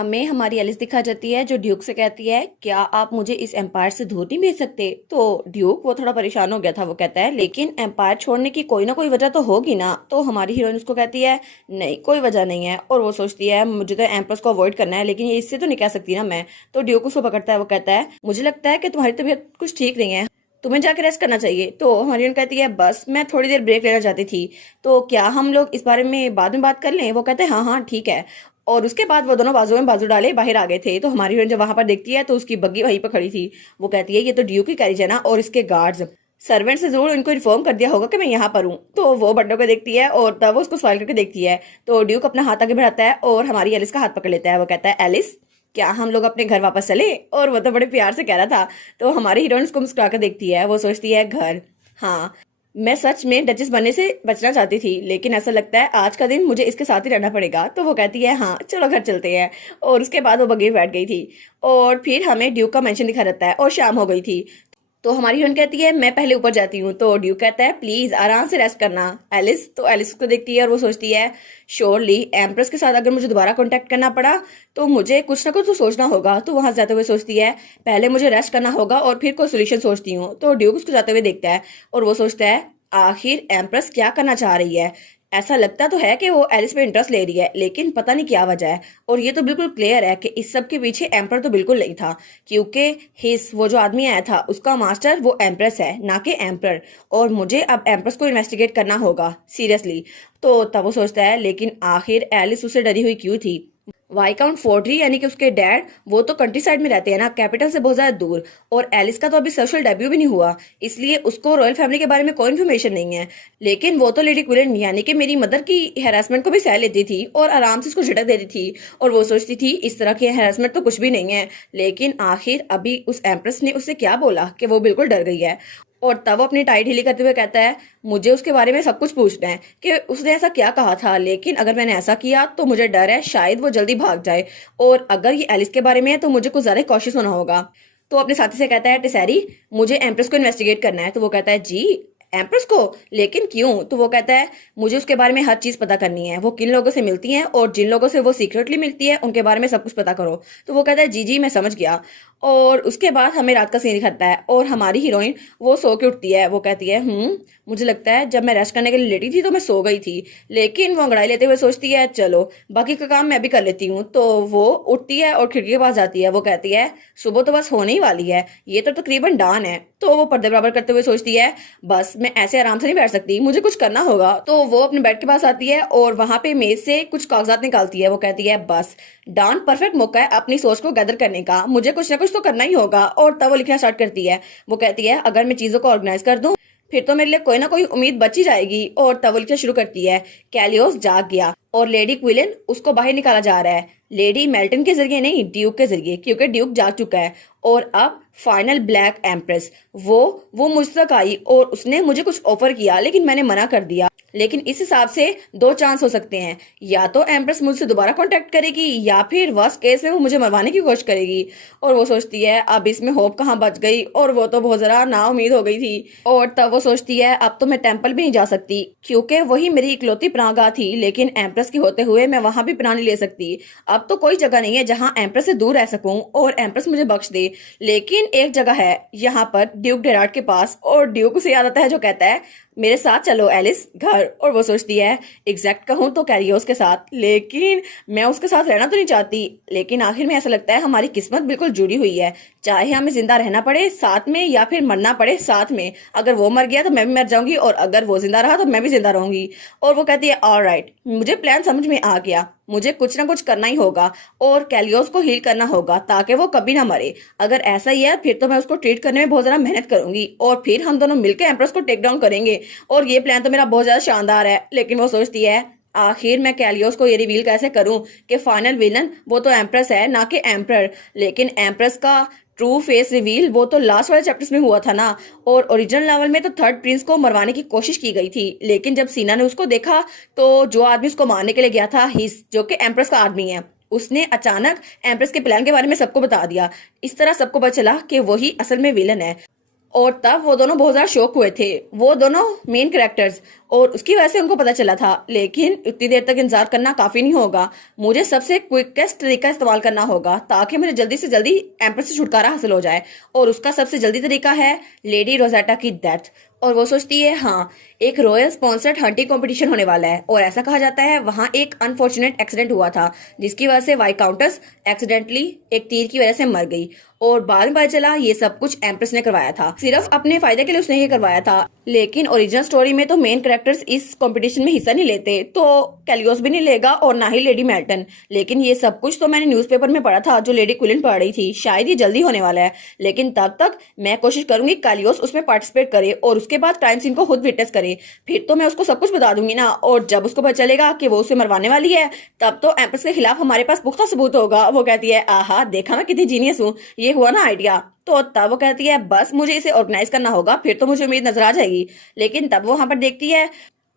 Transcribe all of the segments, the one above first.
हमें हमारी एलिस दिखा जाती है जो ड्यूक से कहती है क्या आप मुझे इस एम्पायर से दूर नहीं भेज सकते। तो ड्यूक वो थोड़ा परेशान हो गया था। वो कहता है लेकिन एम्पायर छोड़ने की कोई ना कोई वजह तो होगी ना। तो हमारी हीरोइन उसको कहती है नहीं कोई वजह नहीं है। और वो सोचती है मुझे तो एम्प्रेस को अवॉइड करना है लेकिन ये इससे तो नहीं कह सकती ना मैं। तो ड्यूक उसको पकड़ता है। वो कहता है मुझे लगता है कि तुम्हारी तबीयत कुछ ठीक नहीं है, तुम्हें जाके रेस्ट करना चाहिए। तो हमारी हीरोइन कहती है बस मैं थोड़ी देर ब्रेक लेना चाहती थी, तो क्या हम लोग इस बारे में बाद में बात कर लें। वो कहते हैं हाँ हाँ ठीक है। और उसके बाद वो दोनों बाजू में बाजू डाले बाहर आ गए थे। तो हमारी हीरोइन जब वहां पर देखती है तो उसकी बग्गी वहीं पर खड़ी थी। वो कहती है ये तो ड्यूक की कैरेज है ना, और इसके गार्ड्स सर्वेंट से जरूर इनको इन्फॉर्म कर दिया होगा कि मैं यहाँ पर हूँ। तो वो बंडों को देखती है और तब वो उसको सवाल करके देखती है। तो ड्यूक अपना हाथ आगे बढ़ाता है और हमारी एलिस का हाथ पकड़ लेता है। वो कहता है एलिस क्या हम लोग अपने घर वापस चले। और वो तो बड़े प्यार से कह रहा था। तो हमारी हीरोइन उसको मुस्कुरा कर देखती है। वो सोचती है घर, हाँ मैं सच में डचेस बनने से बचना चाहती थी लेकिन ऐसा लगता है आज का दिन मुझे इसके साथ ही रहना पड़ेगा। तो वो कहती है हाँ चलो घर चलते हैं। और उसके बाद वो बगीर बैठ गई थी। और फिर हमें ड्यूक का मेंशन दिखा रहता है और शाम हो गई थी। तो हमारी हीरोइन कहती है मैं पहले ऊपर जाती हूँ। तो ड्यूक कहता है प्लीज आराम से रेस्ट करना एलिस। तो एलिस को देखती है और वो सोचती है श्योरली एम्प्रेस के साथ अगर मुझे दोबारा कांटेक्ट करना पड़ा तो मुझे कुछ ना कुछ तो सोचना होगा। तो वहां जाते हुए सोचती है पहले मुझे रेस्ट करना होगा और फिर कोई सोल्यूशन सोचती हूँ। तो ड्यूक उसको जाते हुए देखता है और वो सोचता है आखिर एम्प्रेस क्या करना चाह रही है। ऐसा लगता तो है कि वो एलिस पे इंटरेस्ट ले रही है लेकिन पता नहीं क्या वजह है। और ये तो बिल्कुल क्लियर है कि इस सब के पीछे एम्पर तो बिल्कुल नहीं था, क्योंकि हिस वो जो आदमी आया था उसका मास्टर वो एम्प्रेस है ना कि एम्पर। और मुझे अब एम्प्रेस को इन्वेस्टिगेट करना होगा सीरियसली। तो तब वो सोचता है लेकिन आखिर एलिस उससे डरी हुई क्यों थी। वाइकाउंट फोर्ट्री यानी कि उसके डैड वो तो कंट्री साइड में रहते हैं ना, कैपिटल से बहुत ज्यादा दूर। और एलिस का तो अभी सोशल डेब्यू भी नहीं हुआ, इसलिए उसको रॉयल फैमिली के बारे में कोई इन्फॉर्मेशन नहीं है। लेकिन वो तो लेडी क्विलन यानी कि मेरी मदर की हेरासमेंट को भी सह लेती थी और आराम से उसको झटक देती थी। और वो सोचती थी इस तरह की हेरासमेंट तो कुछ भी नहीं है। लेकिन आखिर अभी उस एम्प्रेस ने उससे क्या बोला कि वो बिल्कुल डर गई है। और तब वो अपनी टाई ढीली करते हुए कहता है मुझे उसके बारे में सब कुछ पूछना है कि उसने ऐसा क्या कहा था, लेकिन अगर मैंने ऐसा किया तो मुझे डर है शायद वो जल्दी भाग जाए। और अगर ये एलिस के बारे में है तो मुझे कुछ ज्यादा कॉशियस होना होगा। तो अपने साथी से कहता है टिसैरी मुझे एम्प्रेस को इन्वेस्टिगेट करना है। तो वो कहता है जी एम्प्रेस को, लेकिन क्यों। तो वो कहता है मुझे उसके बारे में हर चीज पता करनी है, वो किन लोगों से मिलती है और जिन लोगों से वो सीक्रेटली मिलती है उनके बारे में सब कुछ पता करो। तो वो कहता है जी जी मैं समझ गया। और उसके बाद हमें रात का सीन दिखाता है और हमारी हीरोइन वो सो के उठती है। वो कहती है मुझे लगता है जब मैं रेस्ट करने के लिए लेटी थी तो मैं सो गई थी। लेकिन वो अंगड़ाई लेते हुए सोचती है चलो बाकी का काम मैं भी कर लेती हूँ। तो वो उठती है और खिड़की के पास जाती है। वो कहती है सुबह तो बस होने ही वाली है, ये तो तकरीबन डान है। तो वो पर्दे बराबर करते हुए सोचती है बस मैं ऐसे आराम से नहीं बैठ सकती, मुझे कुछ करना होगा। तो वो अपने बेड के पास आती है और वहां पे मेज से कुछ कागजात निकालती है। वो कहती है बस डान परफेक्ट मौका है अपनी सोच को गैदर करने का, मुझे कुछ ना कुछ तो करना ही होगा। और तब वो लिखना स्टार्ट करती है। वो कहती है अगर मैं चीजों को ऑर्गेनाइज कर दूं फिर तो मेरे लिए कोई ना कोई उम्मीद बच ही जाएगी। और तब वो लिखना शुरू करती है कैलियोस जाग गया और लेडी क्विलिन उसको बाहर निकाला जा रहा है, लेडी मेल्टन के जरिए नहीं ड्यूक के जरिए, क्योंकि ड्यूक जाग चुका है। और अब फाइनल ब्लैक एम्प्रेस वो मुझ तक आई और उसने मुझे कुछ ऑफर किया लेकिन मैंने मना कर दिया। लेकिन इस हिसाब से दो चांस हो सकते हैं, या तो एम्प्रेस मुझसे दोबारा कांटेक्ट करेगी या फिर वर्स्ट केस में वो मुझे मरवाने की कोशिश करेगी। और वो सोचती है अब इसमें होप कहाँ बच गई, और वो तो बहुत जरा ना उम्मीद हो गई थी। और तब वो सोचती है अब तो मैं टेम्पल भी नहीं जा सकती क्योंकि वही मेरी इकलौती पनाहगाह थी, लेकिन एम्प्रेस की होते हुए मैं वहां भी पनाह नहीं ले सकती। अब तो कोई जगह नहीं है जहां एम्प्रेस से दूर रह सकूं और एम्प्रेस मुझे बख्श दे। लेकिन एक जगह है यहाँ पर ड्यूक डेराड के पास, और ड्यूक उसे याद आता है जो कहता है मेरे साथ चलो एलिस घर। और वो सोचती है एग्जैक्ट कहूँ तो कैरियोस के साथ, लेकिन मैं उसके साथ रहना तो नहीं चाहती। लेकिन आखिर में ऐसा लगता है हमारी किस्मत बिल्कुल जुड़ी हुई है, चाहे हमें जिंदा रहना पड़े साथ में या फिर मरना पड़े साथ में। अगर वो मर गया तो मैं भी मर जाऊंगी और अगर वो जिंदा रहा तो मैं भी जिंदा रहूंगी। और वो कहती है ऑलराइट मुझे प्लान समझ में आ गया, मुझे कुछ ना कुछ करना ही होगा और कैलियोस को हील करना होगा ताकि वो कभी ना मरे। अगर ऐसा ही है फिर तो मैं उसको ट्रीट करने में बहुत ज्यादा मेहनत करूंगी और फिर हम दोनों मिलकर एम्प्रेस को टेक डाउन करेंगे। और ये प्लान तो मेरा बहुत ज्यादा शानदार है। लेकिन वो सोचती है आखिर मैं कैलियोस को ये रिवील कैसे करूं कि फाइनल विलन वो तो एम्प्रेस है ना कि एम्प्रर। लेकिन एम्प्रेस का ट्रू फेस रिवील वो तो लास्ट वाले चैप्टर्स में हुआ था ना। और ओरिजिनल नॉवल में तो थर्ड प्रिंस को मरवाने की कोशिश की गई थी, लेकिन जब सीना ने उसको देखा तो जो आदमी उसको मारने के लिए गया था हिस जो कि एम्प्रेस का आदमी है, उसने अचानक एम्प्रेस के प्लान के बारे में सबको बता दिया। इस तरह सबको पता चला कि वही असल में विलन है। और तब वो दोनों बहुत ज्यादा शौक हुए थे, वो दोनों मेन कैरेक्टर्स। और उसकी वजह से उनको पता चला था। लेकिन उतनी देर तक इंतजार करना काफी नहीं होगा, मुझे सबसे क्विकेस्ट तरीका इस्तेमाल करना होगा ताकि मुझे जल्दी से जल्दी एम्प्रेस से छुटकारा हासिल हो जाए। और उसका सबसे जल्दी तरीका है लेडी रोजेटा की डेथ। और वो सोचती है हाँ, एक रॉयल स्पॉन्सर्ड हंटिंग कंपटीशन होने वाला है और ऐसा कहा जाता है वहां एक अनफॉर्चुनेट एक्सीडेंट हुआ था जिसकी वजह से वाइकाउंटस एक्सीडेंटली एक तीर की वजह से मर गई। और बाद में पता चला ये सब कुछ एम्प्रेस ने करवाया था, सिर्फ अपने फायदे के लिए उसने ये करवाया था। लेकिन ओरिजिनल स्टोरी में तो मेन कैरेक्टर्स इस कंपटीशन में हिस्सा नहीं लेते, तो कैलियोस भी नहीं लेगा और ना ही लेडी मेल्टन। लेकिन ये सब कुछ तो मैंने न्यूज़पेपर में पढ़ा था जो लेडी क्विलिन पढ़ रही थी, शायद ये जल्दी होने वाला है। लेकिन तब तक मैं कोशिश करूंगी कैलियोस उसमें पार्टिसिपेट करे और उसके बाद क्राइम सीन को खुद विटनेस करे, फिर तो मैं उसको सब कुछ बता दूंगी ना। और जब उसको पता चलेगा कि वो उसे मरवाने वाली है तब तो एम्प्रेस के खिलाफ हमारे पास पुख्ता सबूत होगा। वो कहती है आहा, देखा मैं कितनी जीनियस हूँ, ये हुआ ना आइडिया। तो तब वो कहती है बस मुझे इसे ऑर्गेनाइज करना होगा, फिर तो मुझे उम्मीद नजर आ जाएगी। लेकिन तब वो वहां पर देखती है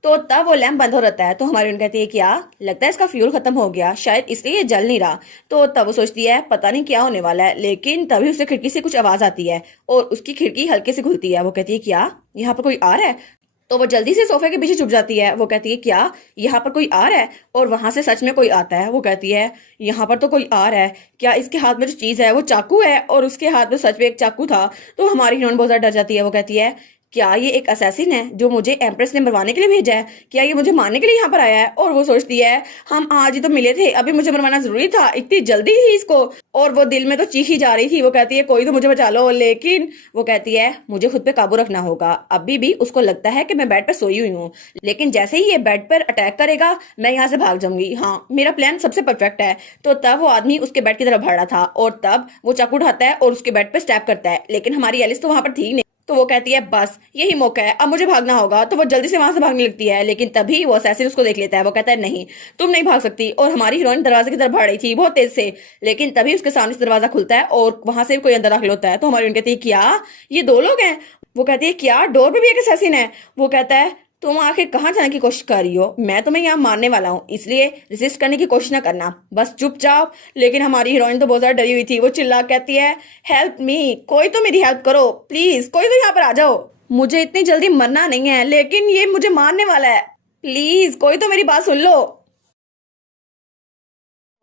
तो तब वो लैंप बंद हो रहता है। तो हमारी उन कहती है क्या लगता है इसका फ्यूल खत्म हो गया, शायद इसलिए ये जल नहीं रहा। तो तब वो सोचती है पता नहीं क्या होने वाला है। लेकिन तभी उसे खिड़की से कुछ आवाज आती है और उसकी खिड़की हल्के से खुलती है। वो कहती है क्या यहाँ पर कोई आ रहा है? तो वो जल्दी से सोफे के पीछे छुप जाती है। वो कहती है क्या यहाँ पर कोई आ रहा है? और वहां से सच में कोई आता है। वो कहती है यहाँ पर तो कोई आ रहा है, क्या इसके हाथ में जो चीज है वो चाकू है? और उसके हाथ में सच में एक चाकू था। तो हमारी हीरोइन बहुत ज्यादा डर जाती है। वो कहती है क्या ये एक असैसिन है जो मुझे एम्प्रेस ने मरवाने के लिए भेजा है? क्या ये मुझे मारने के लिए यहाँ पर आया है? और वो सोचती है हम आज ही तो मिले थे, अभी मुझे मरवाना जरूरी था, इतनी जल्दी ही इसको। और वो दिल में तो चीखी जा रही थी। वो कहती है कोई तो मुझे बचा लो। लेकिन वो कहती है मुझे खुद पे काबू रखना होगा। अभी भी उसको लगता है कि मैं बेड पर सोई हुई हूँ, लेकिन जैसे ही ये बेड पर अटैक करेगा मैं यहाँ से भाग जाऊंगी। हाँ, मेरा प्लान सबसे परफेक्ट है। तो तब वो आदमी उसके बेड की तरफ बढ़ रहा था और तब वो चाकू उठाता है और उसके बेड पर स्टैप करता है। लेकिन हमारी एलिस तो वहां पर थी नहीं। तो वो कहती है बस यही मौका है, अब मुझे भागना होगा। तो वो जल्दी से वहां से भागने लगती है। लेकिन तभी वो असैसिन उसको देख लेता है। वो कहता है नहीं, तुम नहीं भाग सकती। और हमारी हीरोइन दरवाजे की तरफ भाग रही थी बहुत तेज से। लेकिन तभी उसके सामने से दरवाजा खुलता है और वहां से कोई अंदर दाखिल होता है। तो हमारी हीरोइन कहती है क्या ये दो लोग हैं? वो कहती है क्या डोर पे भी एक असैसिन है? वो कहता है तुम आखिर कहाँ जाने की कोशिश कर रही हो? मैं तुम्हें यहाँ मारने वाला हूँ, इसलिए रेसिस्ट करने की कोशिश ना करना, बस चुपचाप। लेकिन हमारी हीरोइन तो बहुत ज्यादा डरी हुई थी। वो चिल्ला कहती है हेल्प मी, कोई तो मेरी हेल्प करो प्लीज, कोई तो यहाँ पर आ जाओ, मुझे इतनी जल्दी मरना नहीं है लेकिन ये मुझे मारने वाला है, प्लीज कोई तो मेरी बात सुन लो।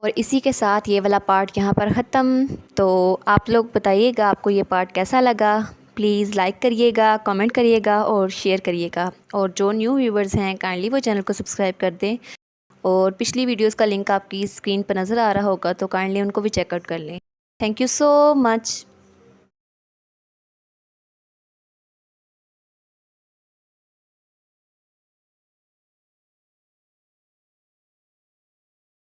और इसी के साथ ये वाला पार्ट यहाँ पर ख़त्म। तो आप लोग बताइएगा आपको ये पार्ट कैसा लगा। प्लीज़ लाइक करिएगा, कमेंट करिएगा और शेयर करिएगा। और जो न्यू व्यूवर्स हैं काइंडली वो चैनल को सब्सक्राइब कर दें। और पिछली वीडियोस का लिंक आपकी स्क्रीन पर नज़र आ रहा होगा तो काइंडली उनको भी चेकआउट कर लें। Thank you so much.